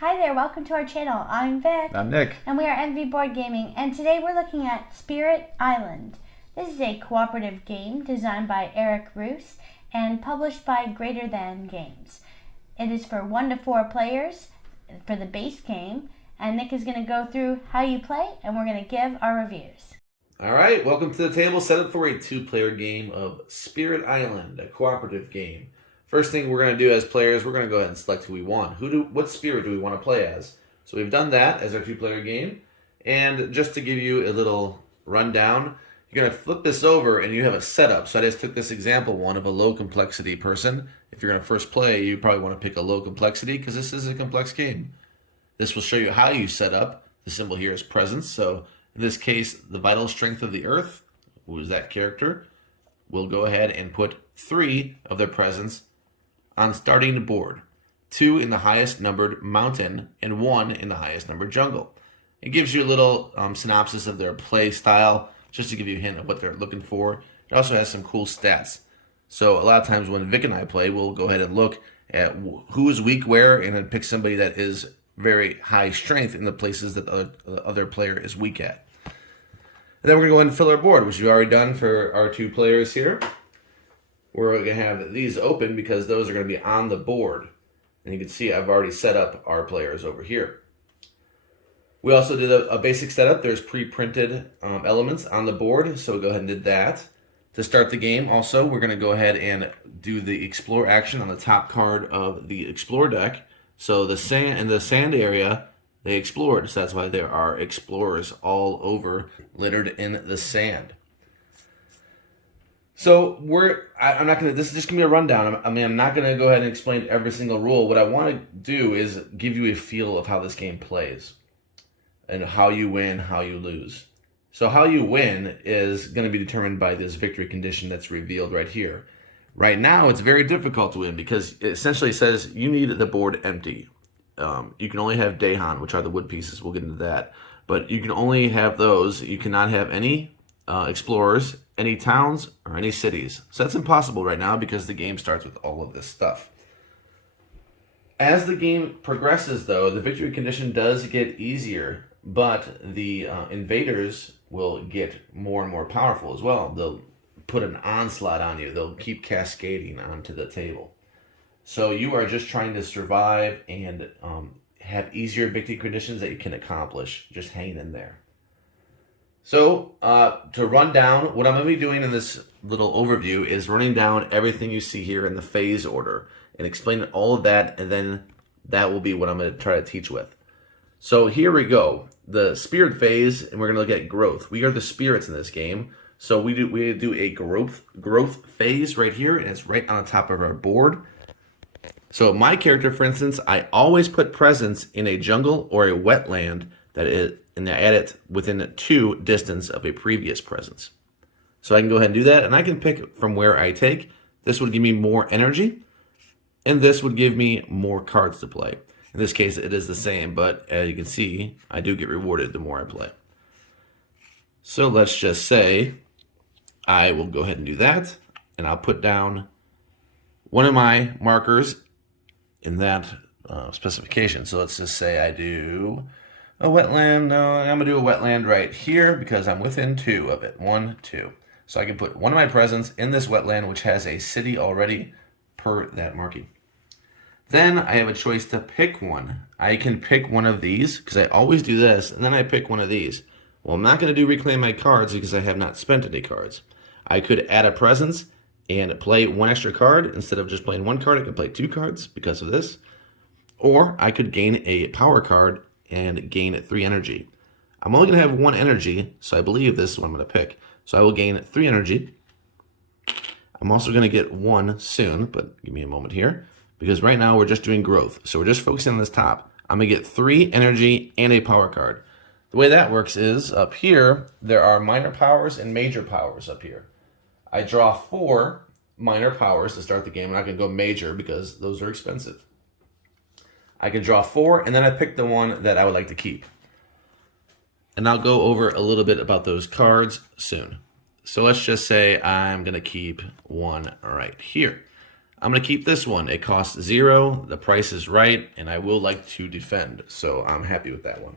Hi there, welcome to our channel. I'm Vic. I'm Nick. And we are MV Board Gaming, and today we're looking at Spirit Island. This is a cooperative game designed by Eric Roos and published by Greater Than Games. It is for 1 to 4 players for the base game, and Nick is going to go through how you play, and we're going to give our reviews. All right, welcome to the table. Set up for a 2-player game of Spirit Island, a cooperative game. First thing we're going to do as players, we're going to go ahead and select who we want. What spirit do we want to play as? So we've done that as our 2-player game. And just to give you a little rundown, you're going to flip this over and you have a setup. So I just took this example one of a low complexity person. If you're going to first play, you probably want to pick a low complexity because this is a complex game. This will show you how you set up. The symbol here is presence. So in this case, the vital strength of the earth, who is that character, will go ahead and put 3 of their presence on starting the board, 2 in the highest numbered mountain and 1 in the highest numbered jungle. It gives you a little synopsis of their play style, just to give you a hint of what they're looking for. It also has some cool stats. So a lot of times when Vic and I play, we'll go ahead and look at who is weak where and then pick somebody that is very high strength in the places that the other player is weak at. And then we're going to go ahead and fill our board, which we've already done for our 2 players here. We're going to have these open because those are going to be on the board. And you can see I've already set up our players over here. We also did a basic setup. There's pre-printed elements on the board, so we'll go ahead and did that. To start the game, also, we're going to go ahead and do the Explore action on the top card of the Explore deck. So the sand area, they explored, so that's why there are explorers all over littered in the sand. So I'm not gonna. This is just gonna be a rundown. I'm not gonna go ahead and explain every single rule. What I want to do is give you a feel of how this game plays, and how you win, how you lose. So how you win is going to be determined by this victory condition that's revealed right here. Right now, it's very difficult to win because it essentially says you need the board empty. You can only have Dahan, which are the wood pieces. We'll get into that, but you can only have those. You cannot have any explorers, any towns, or any cities. So that's impossible right now because the game starts with all of this stuff. As the game progresses, though, the victory condition does get easier, but the invaders will get more and more powerful as well. They'll put an onslaught on you. They'll keep cascading onto the table. So you are just trying to survive and have easier victory conditions that you can accomplish. Just hang in there. So, to run down, what I'm going to be doing in this little overview is running down everything you see here in the phase order and explaining all of that, and then that will be what I'm going to try to teach with. So here we go. The spirit phase, and we're going to look at growth. We are the spirits in this game. So we do a growth phase right here, and it's right on the top of our board. So my character, for instance, I always put presence in a jungle or a wetland and I add it within 2 distance of a previous presence. So I can go ahead and do that, and I can pick from where I take. This would give me more energy, and this would give me more cards to play. In this case, it is the same, but as you can see, I do get rewarded the more I play. So let's just say I will go ahead and do that, and I'll put down one of my markers in that specification. So let's just say I do a wetland. No, I'm going to do a wetland right here because I'm within 2 of it. 1, 2. So I can put one of my presents in this wetland, which has a city already per that marking. Then I have a choice to pick one. I can pick one of these because I always do this, and then I pick one of these. Well, I'm not going to do reclaim my cards because I have not spent any cards. I could add a presence and play 1 extra card. Instead of just playing 1 card, I could play 2 cards because of this. Or I could gain a power card and gain 3 energy. I'm only going to have 1 energy, so I believe this is what I'm going to pick. So I will gain 3 energy. I'm also going to get 1 soon, but give me a moment here, because right now we're just doing growth. So we're just focusing on this top. I'm going to get 3 energy and a power card. The way that works is, up here, there are minor powers and major powers up here. I draw 4 minor powers to start the game. I'm not going to go major because those are expensive. I can draw 4, and then I pick the one that I would like to keep. And I'll go over a little bit about those cards soon. So let's just say I'm going to keep 1 right here. I'm going to keep this one. It costs 0. The price is right, and I will like to defend. So I'm happy with that one.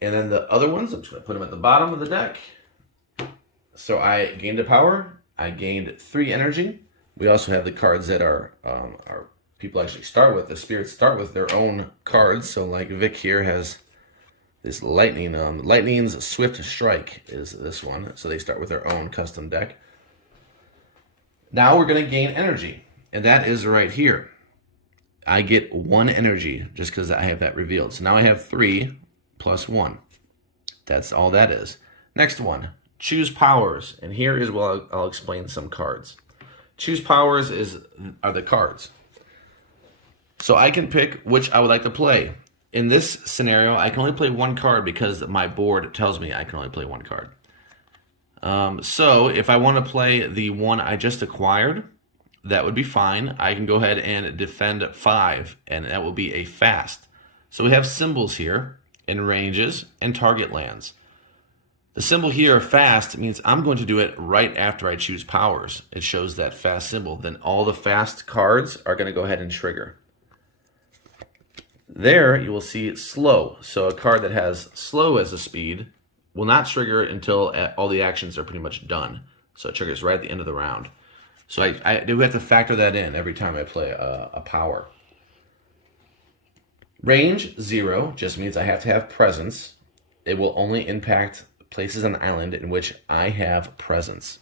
And then the other ones, I'm just going to put them at the bottom of the deck. So I gained a power. I gained 3 energy. We also have the cards that are people actually start with. The spirits start with their own cards. So like Vic here has this lightning. Lightning's Swift Strike is this one. So they start with their own custom deck. Now we're going to gain energy. And that is right here. I get 1 energy just because I have that revealed. So now I have 3 plus 1. That's all that is. Next one, choose powers. And here is where I'll explain some cards. Choose powers are the cards. So I can pick which I would like to play. In this scenario, I can only play 1 card because my board tells me I can only play 1 card. So if I want to play the one I just acquired, that would be fine. I can go ahead and defend 5, and that will be a fast. So we have symbols here, and ranges, and target lands. The symbol here, fast, means I'm going to do it right after I choose powers. It shows that fast symbol. Then all the fast cards are going to go ahead and trigger. There you will see slow. So a card that has slow as a speed will not trigger until all the actions are pretty much done. So it triggers right at the end of the round. So I do have to factor that in every time I play a power. Range 0 just means I have to have presence. It will only impact places on the island in which I have presence.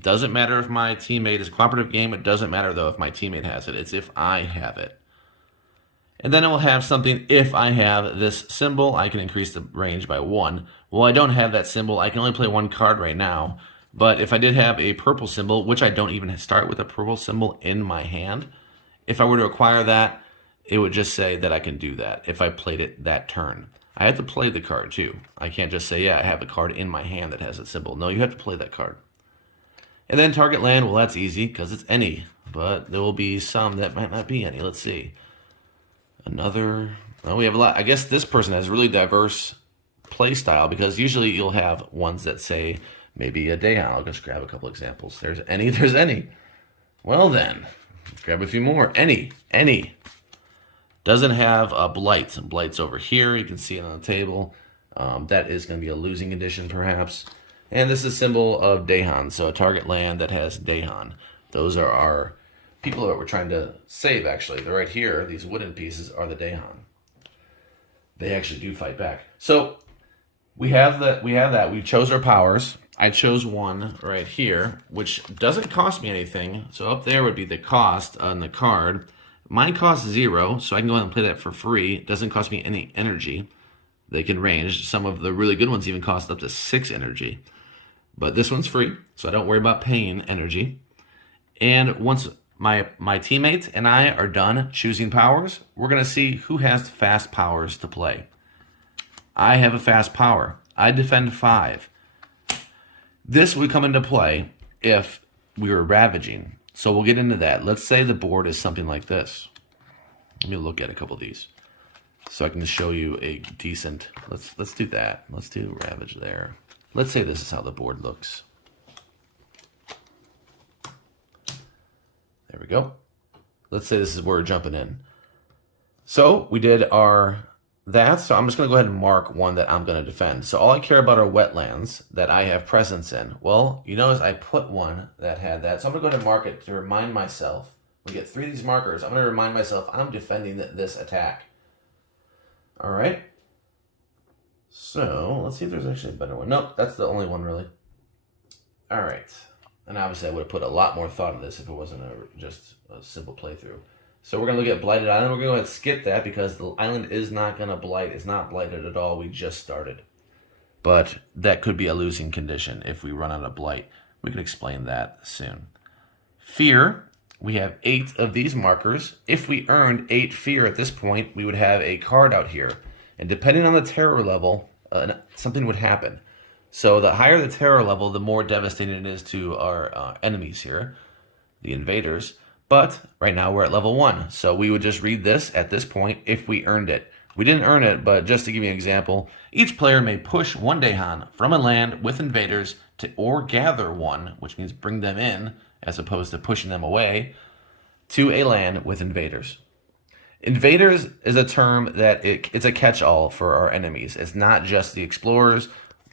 Doesn't matter if my teammate is a cooperative game. It doesn't matter though if my teammate has it. It's if I have it. And then it will have something, if I have this symbol, I can increase the range by 1. Well, I don't have that symbol. I can only play 1 card right now. But if I did have a purple symbol, which I don't even start with a purple symbol in my hand, if I were to acquire that, it would just say that I can do that if I played it that turn. I have to play the card too. I can't just say, yeah, I have a card in my hand that has a symbol. No, you have to play that card. And then target land, well, that's easy because it's any. But there will be some that might not be any. Let's see. We have a lot. I guess this person has really diverse play style because usually you'll have ones that say maybe a Daehan. I'll just grab a couple examples. There's any. Well then, let's grab a few more. Any. Doesn't have a blight. Blight's over here. You can see it on the table. That is going to be a losing condition perhaps. And this is a symbol of Daehan. So a target land that has Daehan. Those are our people that we're trying to save, actually. They're right here. These wooden pieces are the Daehan. They actually do fight back. So we have that. We chose our powers. I chose one right here, which doesn't cost me anything. So up there would be the cost on the card. Mine costs 0, so I can go ahead and play that for free. It doesn't cost me any energy. They can range. Some of the really good ones even cost up to 6 energy. But this one's free, so I don't worry about paying energy. And once my teammate and I are done choosing powers, we're going to see who has fast powers to play. I have a fast power. I defend 5. This would come into play if we were ravaging. So we'll get into that. Let's say the board is something like this. Let me look at a couple of these so I can just show you a decent. Let's do that. Let's do ravage there. Let's say this is how the board looks. There we go. Let's say this is where we're jumping in. So we did so I'm just going to go ahead and mark one that I'm going to defend. So all I care about are wetlands that I have presence in. Well, you notice I put one that had that. So I'm going to go ahead and mark it to remind myself. We get 3 of these markers. I'm going to remind myself I'm defending this attack. All right. So let's see if there's actually a better one. Nope, that's the only one really. All right. And obviously I would have put a lot more thought into this if it wasn't just a simple playthrough. So we're going to look at Blighted Island. We're going to go ahead and skip that because the island is not going to blight. It's not blighted at all. We just started. But that could be a losing condition if we run out of blight. We can explain that soon. Fear. We have 8 of these markers. If we earned 8 fear at this point, we would have a card out here. And depending on the terror level, something would happen. So the higher the terror level, the more devastating it is to our enemies here, the invaders. But right now we're at level 1. So we would just read this at this point if we earned it. We didn't earn it, but just to give you an example, each player may push 1 Daehan from a land with invaders or gather 1, which means bring them in as opposed to pushing them away to a land with invaders. Invaders is a term that it's a catch-all for our enemies. It's not just the explorers.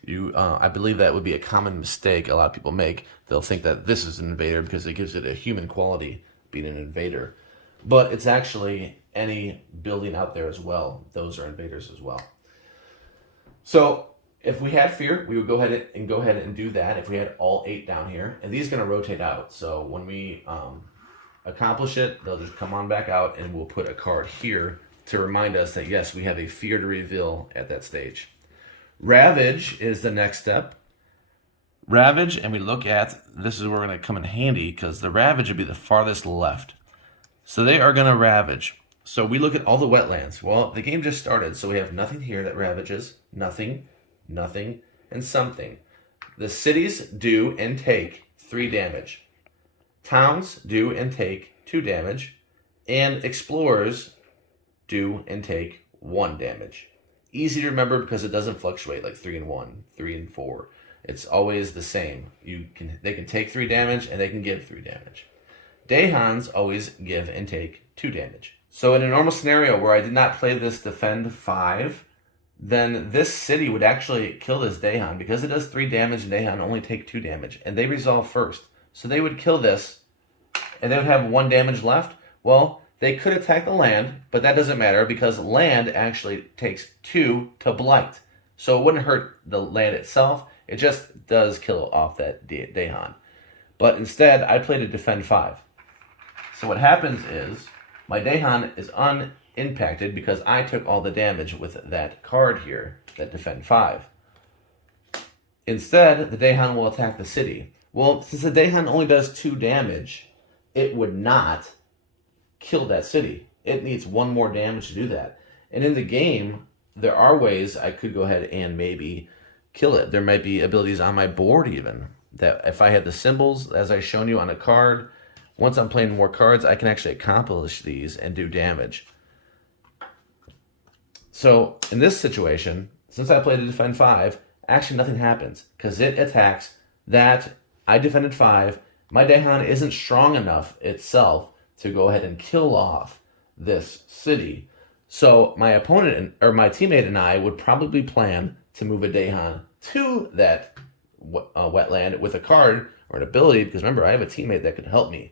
I believe that would be a common mistake a lot of people make. They'll think that this is an invader because it gives it a human quality, being an invader. But it's actually any building out there as well. Those are invaders as well. So if we had fear, we would go ahead and do that. If we had all 8 down here, and these are going to rotate out. So when we accomplish it, they'll just come on back out, and we'll put a card here to remind us that yes, we have a fear to reveal at that stage. Ravage is the next step. Ravage, and we look at, this is where we're going to come in handy because the Ravage would be the farthest left. So they are going to ravage. So we look at all the wetlands. Well, the game just started, so we have nothing here that ravages, nothing, nothing, and something. The cities do and take 3 damage. Towns do and take 2 damage. And explorers do and take 1 damage. Easy to remember because it doesn't fluctuate like 3 and 1, 3 and 4. It's always the same. They can take 3 damage and they can give 3 damage. Dahans always give and take 2 damage. So in a normal scenario where I did not play this defend 5, then this city would actually kill this Dahan because it does 3 damage and Dahan only take 2 damage. And they resolve first. So they would kill this and they would have 1 damage left. Well, they could attack the land, but that doesn't matter because land actually takes 2 to blight. So it wouldn't hurt the land itself. It just does kill off that Dahan. But instead, I played a defend 5. So what happens is my Dahan is unimpacted because I took all the damage with that card here, that defend 5. Instead, the Dahan will attack the city. Well, since the Dahan only does 2 damage, it would not kill that city. It needs 1 more damage to do that. And in the game, there are ways I could go ahead and maybe kill it. There might be abilities on my board even, that if I had the symbols, as I've shown you on a card, once I'm playing more cards, I can actually accomplish these and do damage. So in this situation, since I played the defend 5, actually nothing happens because it attacks that I defended 5. My Dahan isn't strong enough itself to go ahead and kill off this city. So my opponent or my teammate and I would probably plan to move a Dahan to that wetland with a card or an ability, because remember, I have a teammate that can help me.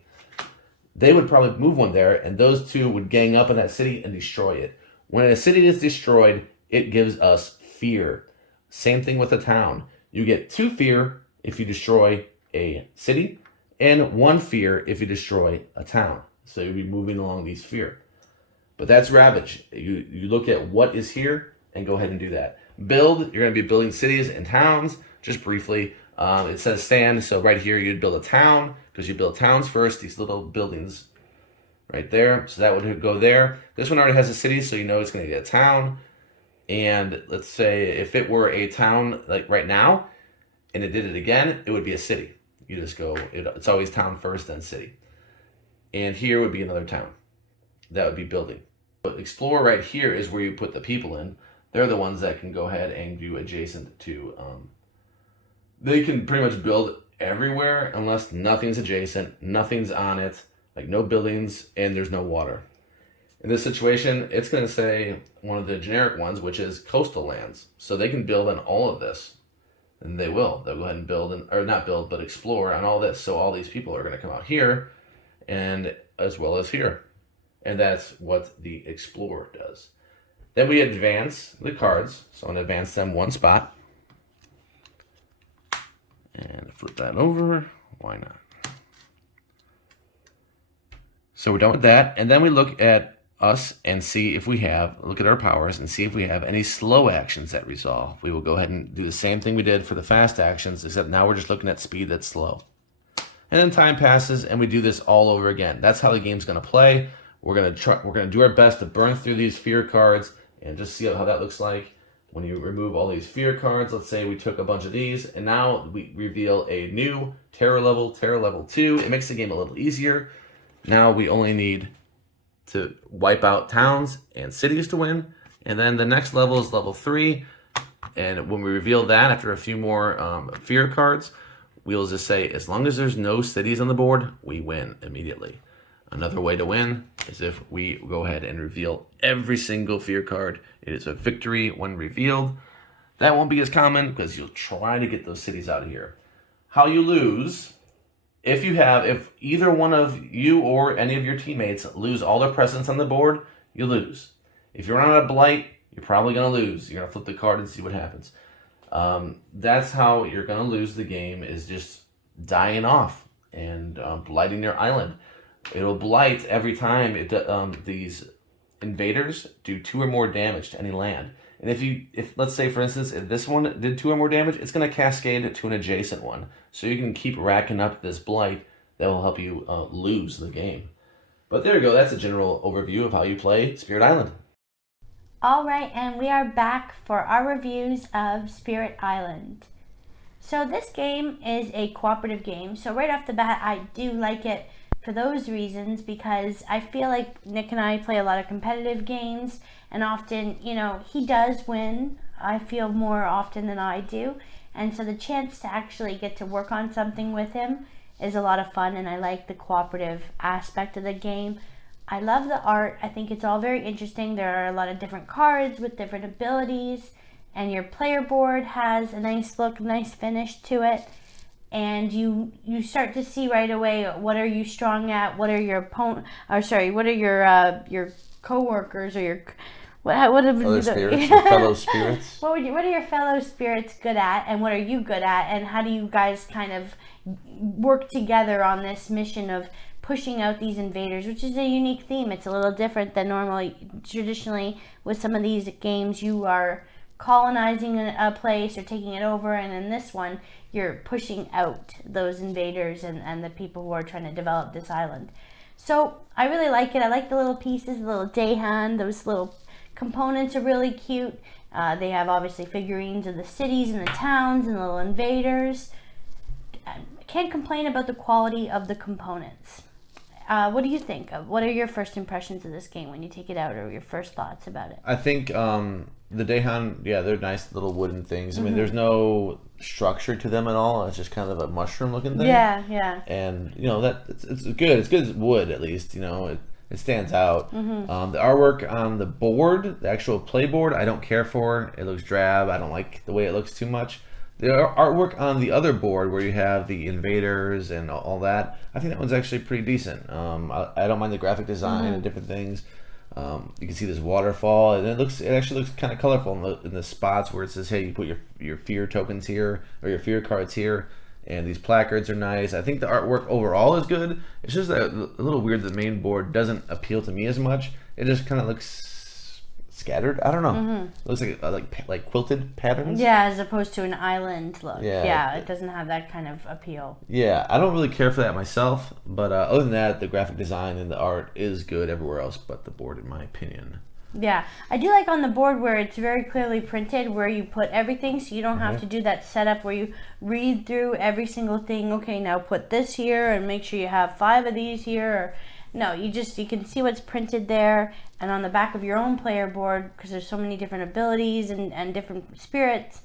They would probably move one there, and those 2 would gang up in that city and destroy it. When a city is destroyed, it gives us fear. Same thing with a town. You get 2 fear if you destroy a city, and 1 fear if you destroy a town. So you'll be moving along these fear. But that's Ravage. You look at what is here and go ahead and do that. Build, you're going to be building cities and towns. Just briefly, it says stand, so right here you'd build a town, because you build towns first, these little buildings right there. So that would go there. This one already has a city, so you know it's going to get a town. And let's say if it were a town like right now, and it did it again, it would be a city. You just go, it's always town first, then city. And here would be another town. That would be building. But Explorer right here is where you put the people in. They're the ones that can go ahead and do adjacent to, they can pretty much build everywhere unless nothing's adjacent, nothing's on it, like no buildings, and there's no water. In this situation, it's going to say one of the generic ones, which is coastal lands. So they can build on all of this. And they will. They'll go ahead and build, or not build, but explore on all this. So all these people are going to come out here, and as well as here. And that's what the Explorer does. Then we advance the cards. So I'm going to advance them 1 spot. And flip that over. Why not? So we're done with that. And then we look at us and see if we have, look at our powers and see if we have any slow actions that resolve. We will go ahead and do the same thing we did for the fast actions, except now we're just looking at speed that's slow. And then time passes and we do this all over again. That's how the game's going to play. We're going to do our best to burn through these fear cards and just see how that looks like. When you remove all these fear cards, let's say we took a bunch of these, and now we reveal a new terror level 2. It makes the game a little easier. Now we only need to wipe out towns and cities to win. And then the next level is level 3. And when we reveal that after a few more fear cards, wheels just say, as long as there's no cities on the board, we win immediately. Another way to win is if we go ahead and reveal every single fear card. It is a victory when revealed. That won't be as common because you'll try to get those cities out of here. How you lose, if either one of you or any of your teammates lose all their presence on the board, you lose. If you're on a blight, you're probably going to lose. You're going to flip the card and see what happens. That's how you're going to lose the game, is just dying off and blighting your island. It'll blight every time these invaders do 2 or more damage to any land. And if let's say, for instance, if this one did 2 or more damage, it's going to cascade to an adjacent one. So you can keep racking up this blight that will help you lose the game. But there you go. That's a general overview of how you play Spirit Island. All right, and we are back for our reviews of Spirit Island. So this game is a cooperative game. So right off the bat, I do like it for those reasons, because I feel like Nick and I play a lot of competitive games, and often, he does win, I feel, more often than I do. And so the chance to actually get to work on something with him is a lot of fun, and I like the cooperative aspect of the game. I love the art. I think it's all very interesting. There are a lot of different cards with different abilities, and your player board has a nice look, nice finish to it. And you start to see right away, what are you strong at? What are your what are your coworkers or your other spirits, your fellow spirits? What are your fellow spirits good at, and what are you good at, and how do you guys kind of work together on this mission of pushing out these invaders, which is a unique theme. It's a little different than traditionally with some of these games. You are colonizing a place or taking it over, and in this one, you're pushing out those invaders and the people who are trying to develop this island. So I really like it. I like the little pieces, the little Dahan, those little components are really cute. They have obviously figurines of the cities and the towns and the little invaders. I can't complain about the quality of the components. What do you think? What are your first impressions of this game when you take it out, or your first thoughts about it? I think the Dahan, they're nice little wooden things. I mean, there's no structure to them at all. It's just kind of a mushroom-looking thing. Yeah. And it's good. It's good as wood, at least. It stands out. The artwork on the board, the actual play board, I don't care for. It looks drab. I don't like the way it looks too much. The artwork on the other board, where you have the invaders and all that, I think that one's actually pretty decent. I don't mind the graphic design and different things. You can see this waterfall, and it actually looks kind of colorful in the spots where it says, hey, you put your fear tokens here, or your fear cards here, and these placards are nice. I think the artwork overall is good. It's just a little weird that the main board doesn't appeal to me as much. It just kind of looks scattered. I don't know. It looks like quilted patterns. Yeah, as opposed to an island look. Yeah, it doesn't have that kind of appeal. Yeah, I don't really care for that myself, but other than that, the graphic design and the art is good everywhere else but the board, in my opinion. Yeah, I do like on the board where it's very clearly printed, where you put everything, so you don't have to do that setup where you read through every single thing. Okay, now put this here and make sure you have 5 of these here. Or, no, you can see what's printed there, and on the back of your own player board, because there's so many different abilities and different spirits,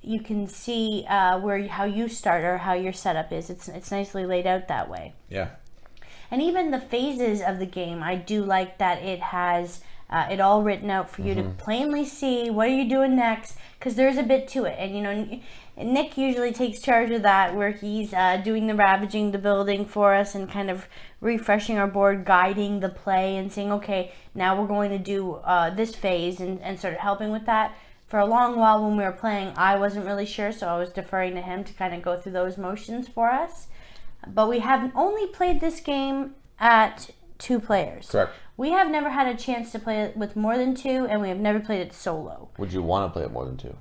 you can see how you start or how your setup is. It's nicely laid out that way. Yeah. And even the phases of the game, I do like that it has it all written out for you to plainly see what are you doing next, because there's a bit to it. And Nick usually takes charge of that, where he's doing the ravaging the building for us and kind of refreshing our board, guiding the play and saying, okay, now we're going to do this phase, and sort of helping with that. For a long while when we were playing, I wasn't really sure, so I was deferring to him to kind of go through those motions for us. But we have only played this game at 2 players. Correct. We have never had a chance to play it with more than 2, and we have never played it solo. Would you want to play it more than 2?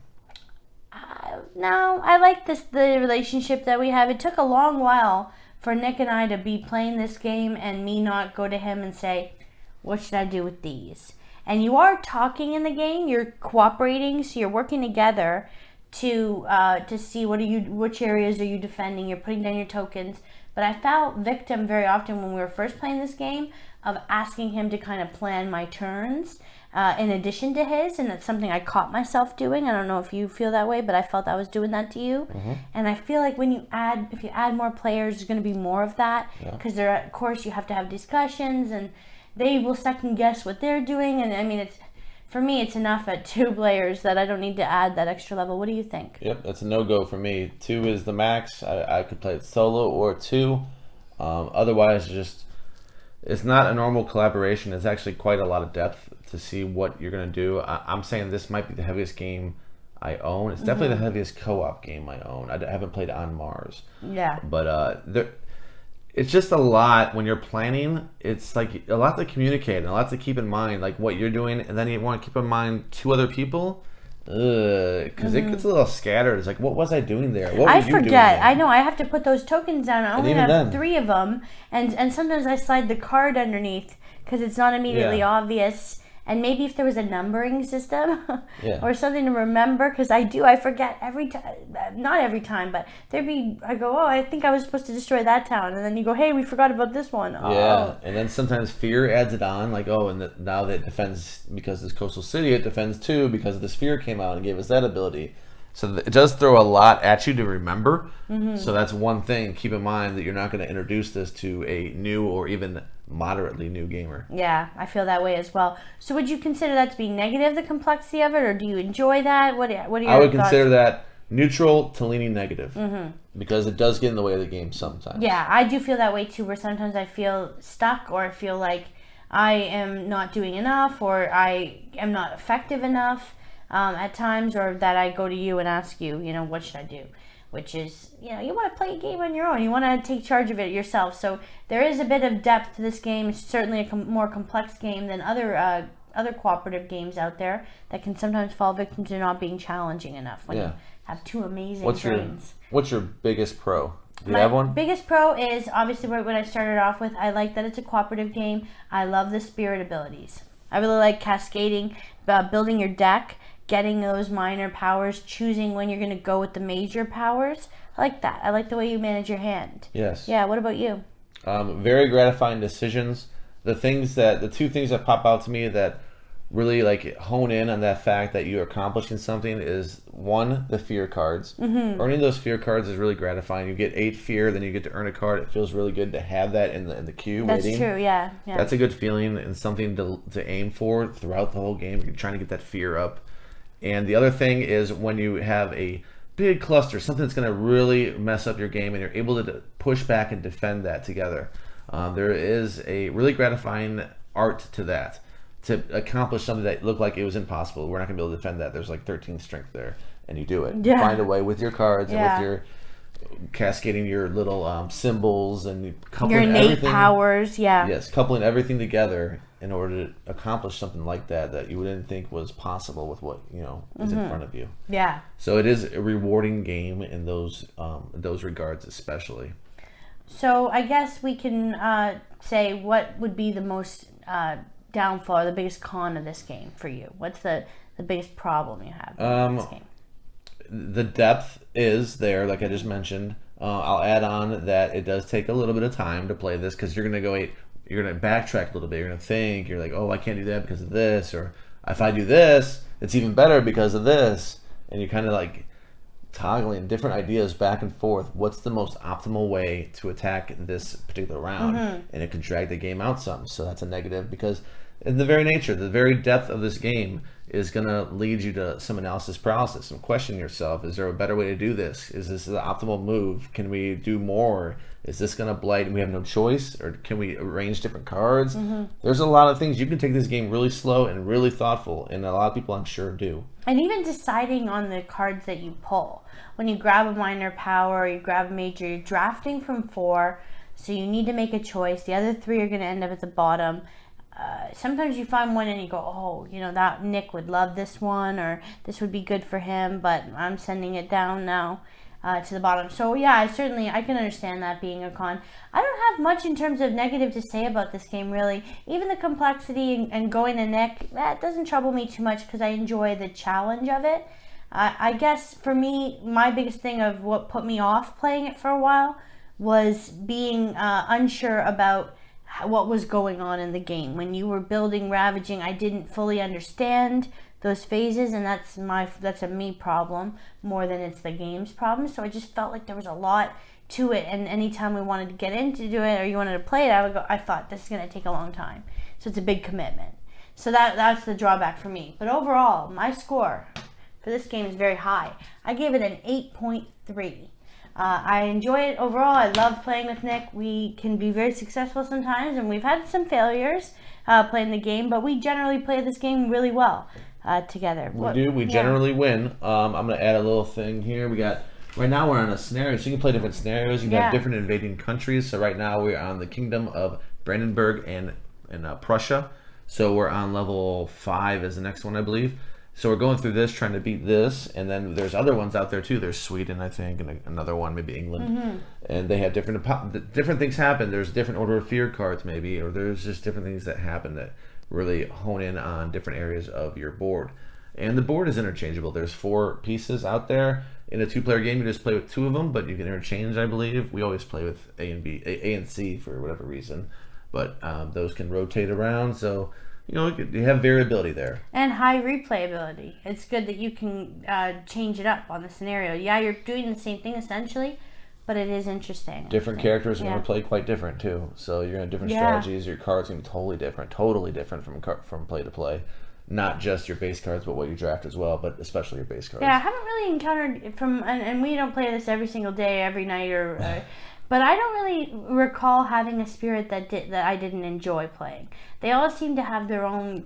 No, I like the relationship that we have. It took a long while for Nick and I to be playing this game and me not go to him and say, what should I do with these? And you are talking in the game, you're cooperating, so you're working together to see which areas are you defending. You're putting down your tokens. But I fell victim very often when we were first playing this game of asking him to kind of plan my turns. in addition to his, and that's something I caught myself doing. I don't know if you feel that way, but I felt I was doing that to you. And I feel like if you add more players, there's going to be more of that, because of course you have to have discussions, and they will second guess what they're doing. And I mean, for me, it's enough at 2 players that I don't need to add that extra level. What do you think? Yep, that's a no-go for me. 2 is the max. I could play it solo or 2. Otherwise, it's not a normal collaboration. It's actually quite a lot of depth to see what you're going to do. I'm saying this might be the heaviest game I own. It's definitely the heaviest co-op game I own. I haven't played On Mars. Yeah. But it's just a lot when you're planning. It's like a lot to communicate and a lot to keep in mind, like what you're doing, and then you want to keep in mind 2 other people. Because it gets a little scattered. It's like, what was I doing there? What I were you doing forget. there? I know. I have to put those tokens down. I only even have then. 3 of them, and sometimes I slide the card underneath because it's not immediately obvious. And maybe if there was a numbering system or something to remember, because I forget every time. Not every time, but I go, oh, I think I was supposed to destroy that town, and then you go, hey, we forgot about this one. Yeah, and then sometimes fear adds it on, like, oh, and now that it defends, because this coastal city, it defends too, because this fear came out and gave us that ability. So it does throw a lot at you to remember. So that's one thing. Keep in mind that you're not going to introduce this to a new or even moderately new gamer. Yeah, I feel that way as well. So would you consider that to be negative, the complexity of it, or do you enjoy that? What are your thoughts? I would consider that neutral to leaning negative, because it does get in the way of the game sometimes. Yeah, I do feel that way too, where sometimes I feel stuck, or I feel like I am not doing enough, or I am not effective enough at times, or that I go to you and ask you, what should I do? Which is, you want to play a game on your own. You want to take charge of it yourself. So there is a bit of depth to this game. It's certainly a more complex game than other cooperative games out there that can sometimes fall victim to not being challenging enough when you have 2 amazing brains. What's your biggest pro? Do you My have one? biggest pro is obviously what I started off with. I like that it's a cooperative game. I love the spirit abilities. I really like cascading, building your deck, getting those minor powers, choosing when you're going to go with the major powers. I like that. I like the way you manage your hand. Yes. Yeah, what about you? Very gratifying decisions. The 2 things that pop out to me that really like hone in on that fact that you're accomplishing something is, 1, the fear cards. Earning those fear cards is really gratifying. You get 8 fear, then you get to earn a card. It feels really good to have that in the queue. That's waiting. true, yeah. That's a good feeling and something to aim for throughout the whole game. You're trying to get that fear up. And the other thing is when you have a big cluster, something that's going to really mess up your game, and you're able to push back and defend that together. There is a really gratifying art to that, to accomplish something that looked like it was impossible. We're not going to be able to defend that. There's like 13 strength there, and you do it. Yeah. You find a way with your cards and with your cascading your little symbols and coupling your innate everything. powers, yeah. Yes, coupling everything together in order to accomplish something like that you wouldn't think was possible with what is in front of you. Yeah. So it is a rewarding game in those regards, especially. So I guess we can say, what would be the most downfall or the biggest con of this game for you? What's the biggest problem you have with this game? The depth is there, like I just mentioned. I'll add on that it does take a little bit of time to play this, because you're going to backtrack a little bit. You're going to think, you're like, oh, I can't do that because of this, or if I do this, it's even better because of this. And you're kind of like toggling different ideas back and forth. What's the most optimal way to attack this particular round? And it can drag the game out some. So that's a negative, because in the very nature, the very depth of this game is going to lead you to some analysis paralysis, some question yourself. Is there a better way to do this? Is this the optimal move? Can we do more? Is this going to blight and we have no choice? Or can we arrange different cards? There's a lot of things. You can take this game really slow and really thoughtful, and a lot of people, I'm sure, do. And even deciding on the cards that you pull. When you grab a minor power or you grab a major, you're drafting from 4, so you need to make a choice. The other 3 are going to end up at the bottom. Sometimes you find one and you go, oh, that Nick would love this one, or this would be good for him, but I'm sending it down now to the bottom. So yeah, I can understand that being a con. I don't have much in terms of negative to say about this game, really. Even the complexity and going to Nick, that doesn't trouble me too much, because I enjoy the challenge of it. I guess for me, my biggest thing of what put me off playing it for a while was being unsure about what was going on in the game. When you were building Ravaging, I didn't fully understand those phases, and that's a me problem more than it's the game's problem. So I just felt like there was a lot to it, and anytime we wanted to get into do it or you wanted to play it, I thought this is going to take a long time. So it's a big commitment. So that's the drawback for me. But overall, my score for this game is very high. I gave it an 8.3. I enjoy it overall. I love playing with Nick. We can be very successful sometimes, and we've had some failures playing the game, but we generally play this game really well together. We generally win. I'm going to add a little thing here. Right now we're on a scenario, so you can play different scenarios. You can have different invading countries. So right now we're on the Kingdom of Brandenburg and Prussia. So we're on level 5 as the next one, I believe. So we're going through this, trying to beat this, and then there's other ones out there too. There's Sweden, I think, and another one, maybe England, and they have different things happen. There's different Order of Fear cards, maybe, or there's just different things that happen that really hone in on different areas of your board. And the board is interchangeable. There's 4 pieces out there. In a 2-player game, you just play with 2 of them, but you can interchange, I believe. We always play with A and C for whatever reason, but those can rotate around. So you have variability there. And high replayability. It's good that you can change it up on the scenario. Yeah, you're doing the same thing essentially, but it is interesting. Different characters are going to play quite different too. So you're going to have different strategies. Your cards are going to be totally different from play to play. Not just your base cards, but what you draft as well, but especially your base cards. Yeah, I haven't really encountered and we don't play this every single day, every night, but I don't really recall having a spirit that I didn't enjoy playing. They all seem to have their own,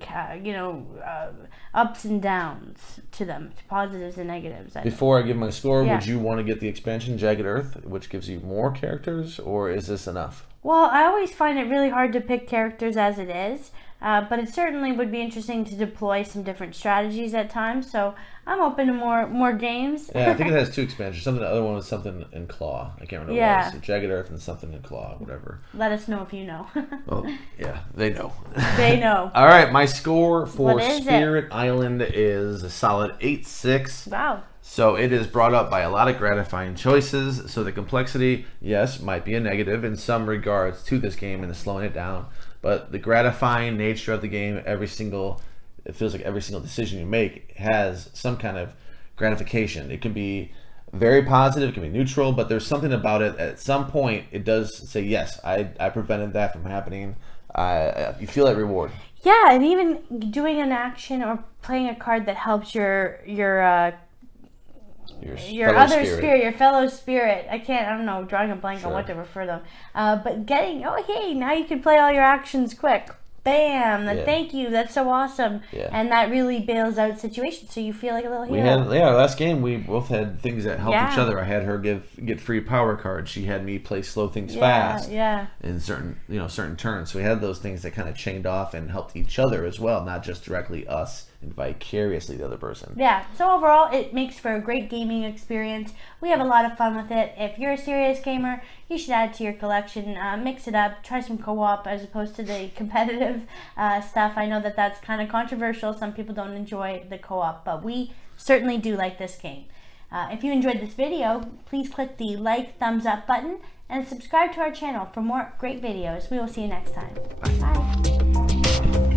ups and downs to them, positives and negatives. Before I give my score, would you want to get the expansion Jagged Earth, which gives you more characters, or is this enough? Well, I always find it really hard to pick characters as it is. But it certainly would be interesting to deploy some different strategies at times. So I'm open to more games. Yeah, I think it has 2 expansions. The other one was something in Claw. I can't remember what it was. Jagged Earth and something in Claw, whatever. Let us know if you know. Oh, yeah, they know. They know. All right, my score for Spirit Island is a solid 8.6. Wow. So it is brought up by a lot of gratifying choices. So the complexity, yes, might be a negative in some regards to this game and slowing it down. But the gratifying nature of the game, it feels like every single decision you make has some kind of gratification. It can be very positive, it can be neutral, but there's something about it. At some point, it does say, yes, I prevented that from happening. You feel that reward. Yeah, and even doing an action or playing a card that helps your other spirit, your fellow spirit. I don't know, drawing a blank on what to refer them. But getting, hey, now you can play all your actions quick. Bam! Thank you. That's so awesome. Yeah. And that really bails out situations, so you feel like a little hero. Last game we both had things that helped each other. I had her get free power cards. She had me play slow things fast. Yeah. In certain turns. So we had those things that kind of chained off and helped each other as well, not just directly us and vicariously the other person. Yeah. So overall, it makes for a great gaming experience. We have a lot of fun with it. If you're a serious gamer, you should add it to your collection. Mix it up. Try some co-op as opposed to the competitive stuff. I know that that's kind of controversial. Some people don't enjoy the co-op, but we certainly do like this game. If you enjoyed this video, please click the thumbs up button and subscribe to our channel for more great videos. We will see you next time. Bye.